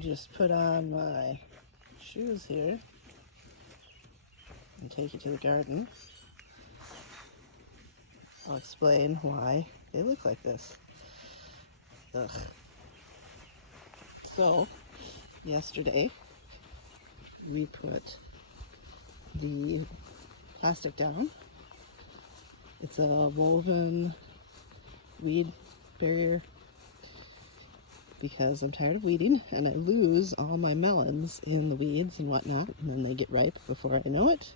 just put on my shoes here and take you to the garden. I'll explain why they look like this. Ugh. So, yesterday we put the plastic down. It's a woven weed barrier because I'm tired of weeding and I lose all my melons in the weeds and whatnot, and then they get ripe before I know it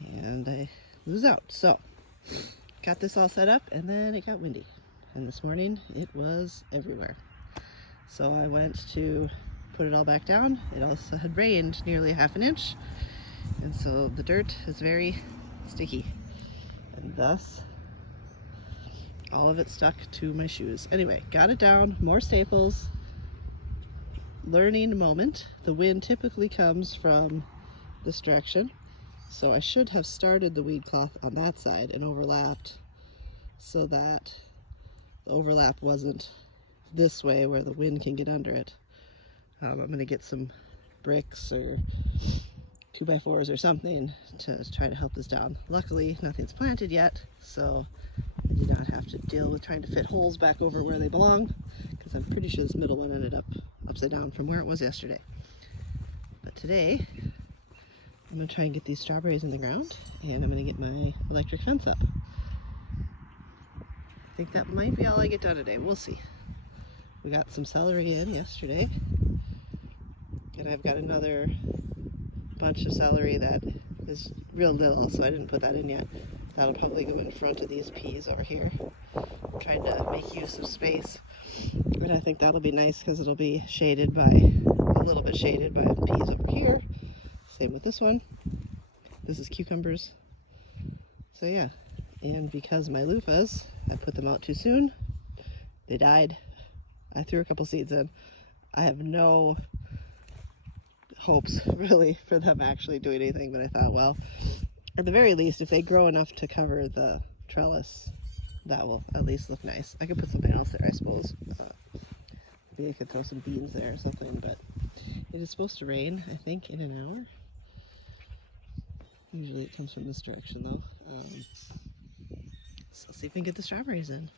and I lose out. So got this all set up and then it got windy, and this morning it was everywhere. So I went to put it all back down. It also had rained nearly half an inch, and so the dirt is very sticky, and thus all of it stuck to my shoes. Anyway, got it down, more staples. Learning moment. The wind typically comes from this direction, so I should have started the weed cloth on that side and overlapped so that the overlap wasn't this way where the wind can get under it. I'm gonna get some bricks or 2x4s or something to try to help this down. Luckily, nothing's planted yet, so I did not have to deal with trying to fit holes back over where they belong, because I'm pretty sure this middle one ended up upside down from where it was yesterday. But today, I'm gonna try and get these strawberries in the ground, and I'm gonna get my electric fence up. I think that might be all I get done today. We'll see. We got some celery in yesterday, and I've got another bunch of celery that is real little, so I didn't put that in yet. That'll probably go in front of these peas over here. I'm trying to make use of space, but I think that'll be nice because it'll be shaded by, a little bit shaded by the peas over here. Same with this one. This is cucumbers. So yeah, and because my loofahs, I put them out too soon, they died. I threw a couple seeds in. I have no hopes really for them actually doing anything, but I thought, well, at the very least, if they grow enough to cover the trellis, that will at least look nice. I could put something else there, I suppose. Maybe I could throw some beans there or something, but it is supposed to rain, I think, in an hour. Usually it comes from this direction though. So let's see if we can get the strawberries in.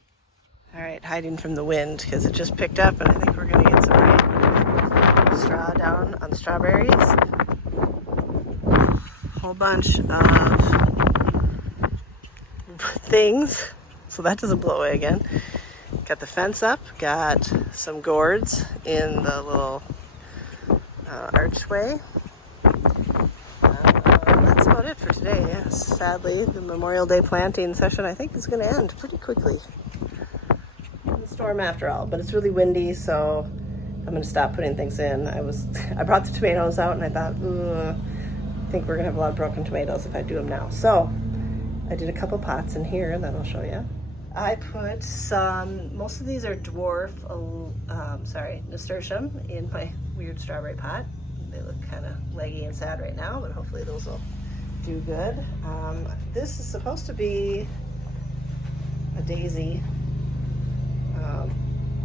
All right, hiding from the wind because it just picked up, and I think we're gonna get some rain. Straw down on the strawberries. Whole bunch of things, so that doesn't blow away again. Got the fence up, got some gourds in the little archway. That's about it for today. Sadly, the Memorial Day planting session I think is going to end pretty quickly. The storm after all, but it's really windy, so I'm going to stop putting things in. I brought the tomatoes out and I thought, I think we're going to have a lot of broken tomatoes if I do them now. So I did a couple pots in here that I'll show you. I put some, most of these are dwarf, nasturtium in my weird strawberry pot. They look kind of leggy and sad right now, but hopefully those will do good. This is supposed to be a daisy,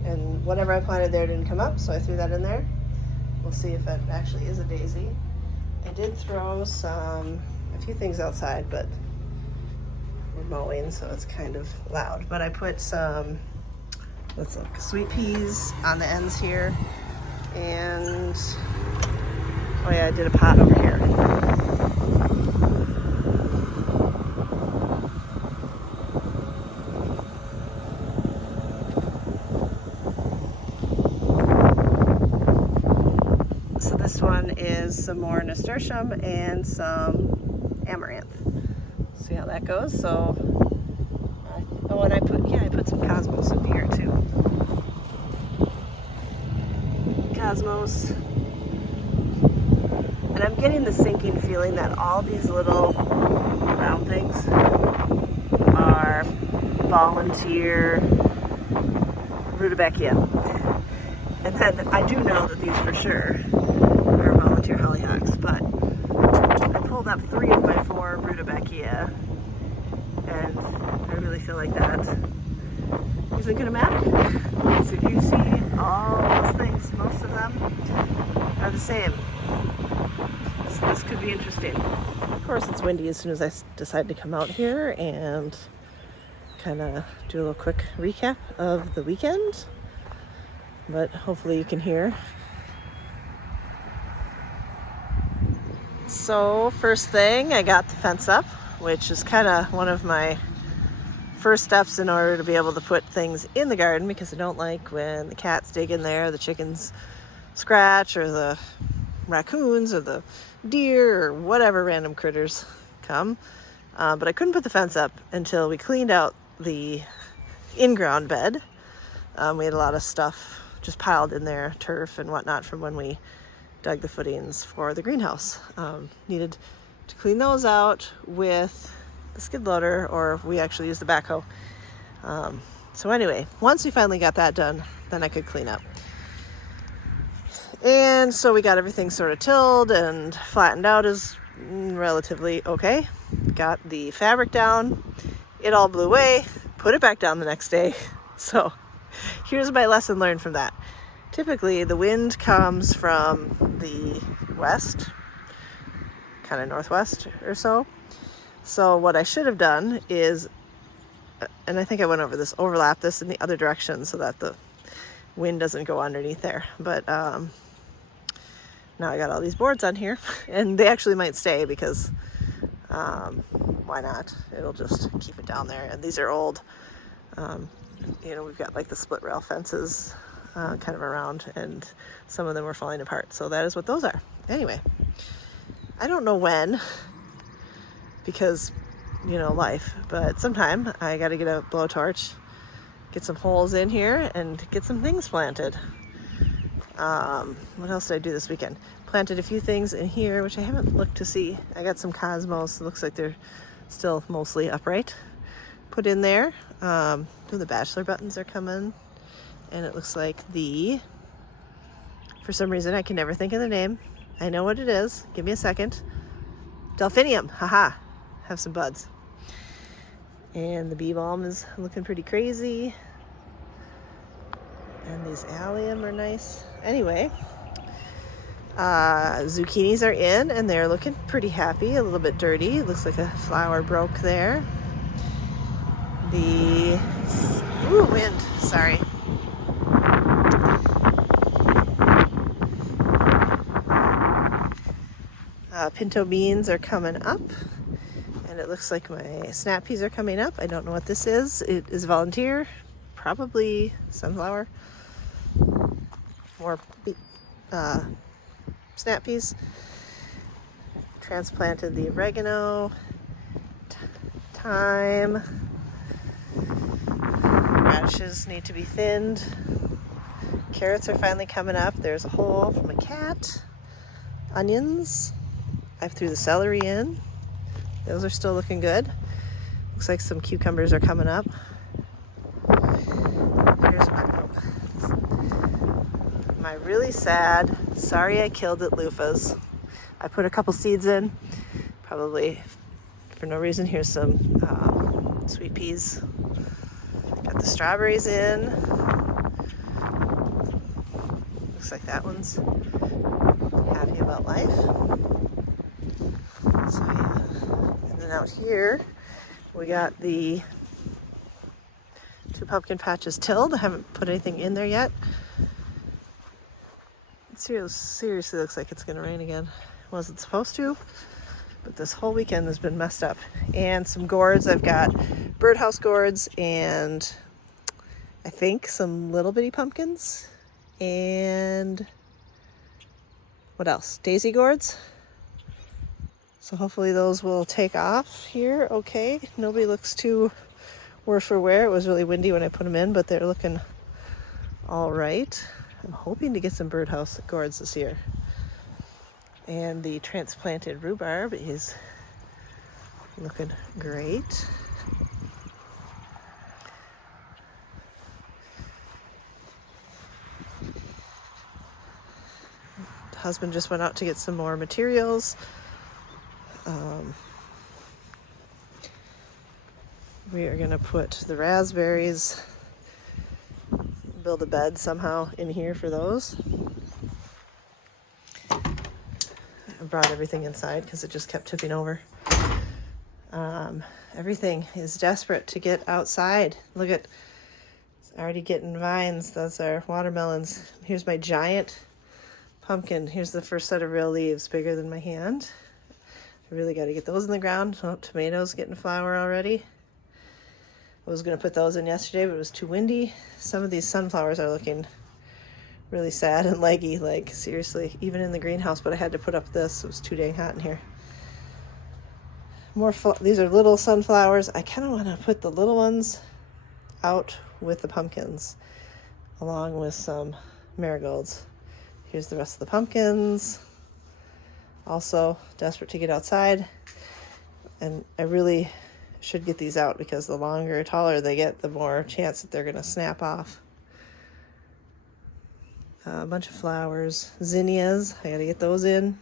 and whatever I planted there didn't come up, so I threw that in there. We'll see if that actually is a daisy. I did throw a few things outside, but we're mowing, so it's kind of loud. But I put some, let's look, sweet peas on the ends here, and oh yeah, I did a pot over here. So this one is some more nasturtium and some amaranth. See how that goes. So, oh, and I put some cosmos in here too. Cosmos. And I'm getting the sinking feeling that all these little round things are volunteer rutabaga. And then I do know that these for sure are volunteer hollyhocks, but I pulled up 3 of my 4 rutabaga, and I really feel like that isn't going to matter. So you see all those things, most of them are the same. This could be interesting. Of course, it's windy as soon as I decide to come out here and kind of do a little quick recap of the weekend. But hopefully you can hear. So first thing, I got the fence up, which is kind of one of my first steps in order to be able to put things in the garden, because I don't like when the cats dig in there, the chickens scratch, or the raccoons or the deer or whatever random critters come. But I couldn't put the fence up until we cleaned out the in-ground bed. We had a lot of stuff just piled in there, turf and whatnot, from when we dug the footings for the greenhouse. Needed to clean those out with the skid loader, or we actually used the backhoe. So anyway, once we finally got that done, then I could clean up. And so we got everything sort of tilled and flattened out as relatively okay. Got the fabric down. It all blew away. Put it back down the next day. So here's my lesson learned from that. Typically the wind comes from the west, kind of northwest or so. So what I should have done is, and I think I went over this, overlap this in the other direction so that the wind doesn't go underneath there. But now I got all these boards on here, and they actually might stay because why not? It'll just keep it down there. And these are old, we've got like the split rail fences kind of around, and some of them were falling apart. So that is what those are. Anyway, I don't know when, because, life, but sometime I got to get a blowtorch, get some holes in here, and get some things planted. What else did I do this weekend? Planted a few things in here, which I haven't looked to see. I got some cosmos. It looks like they're still mostly upright. Put in there. The bachelor buttons are coming. And it looks like for some reason, I can never think of the name. I know what it is. Give me a second. Delphinium. Haha. Have some buds. And the bee balm is looking pretty crazy. And these allium are nice. Anyway, zucchinis are in, and they're looking pretty happy. A little bit dirty. Looks like a flower broke there. Wind. Sorry. Pinto beans are coming up, and it looks like my snap peas are coming up. I don't know what this is. It is volunteer, probably sunflower. More snap peas. Transplanted the oregano, thyme. Radishes need to be thinned. Carrots are finally coming up. There's a hole from a cat. Onions. I threw the celery in. Those are still looking good. Looks like some cucumbers are coming up. Here's my really sad, sorry I killed it loofahs. I put a couple seeds in, probably for no reason. Here's some sweet peas. Got the strawberries in. Looks like that one's happy about life. So yeah, and then out here we got the 2 pumpkin patches tilled. I haven't put anything in there yet. It seriously looks like it's gonna rain again. Wasn't supposed to, but this whole weekend has been messed up. And some gourds. I've got birdhouse gourds and I think some little bitty pumpkins. And what else? Daisy gourds. So hopefully those will take off here. Okay, nobody looks too worse for wear. It was really windy when I put them in, but they're looking all right. I'm hoping to get some birdhouse gourds this year. And the transplanted rhubarb is looking great. The husband just went out to get some more materials. We are going to put the raspberries, build a bed somehow in here for those. I brought everything inside because it just kept tipping over. Everything is desperate to get outside. Look at, it's already getting vines. Those are watermelons. Here's my giant pumpkin. Here's the first set of real leaves, bigger than my hand. I really got to get those in the ground. Oh, tomatoes getting flower already. I was going to put those in yesterday, but it was too windy. Some of these sunflowers are looking really sad and leggy, like seriously, even in the greenhouse, but I had to put up this. It was too dang hot in here. These are little sunflowers. I kind of want to put the little ones out with the pumpkins, along with some marigolds. Here's the rest of the pumpkins. Also desperate to get outside, and I really should get these out because the longer, taller they get, the more chance that they're going to snap off. A bunch of flowers, zinnias. I got to get those in.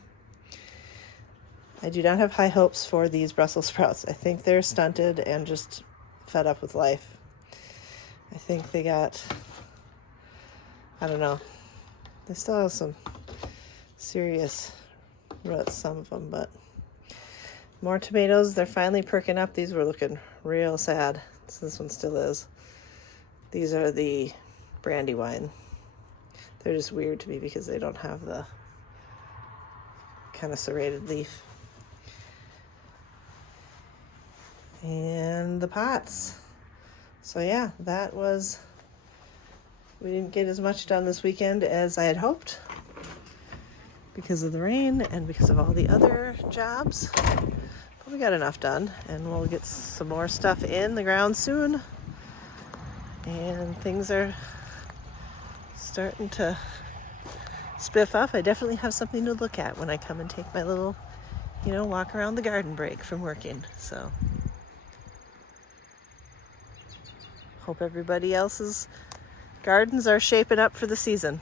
I do not have high hopes for these Brussels sprouts. I think they're stunted and just fed up with life. I think they got, I don't know. They still have some serious roots, some of them, but more tomatoes. They're finally perking up. These were looking real sad. So this one still is. These are the Brandywine. They're just weird to me because they don't have the kind of serrated leaf. And the pots. So yeah, we didn't get as much done this weekend as I had hoped because of the rain and because of all the other jobs. But we got enough done, and we'll get some more stuff in the ground soon. And things are starting to spiff up. I definitely have something to look at when I come and take my little, walk around the garden break from working. So hope everybody else's gardens are shaping up for the season.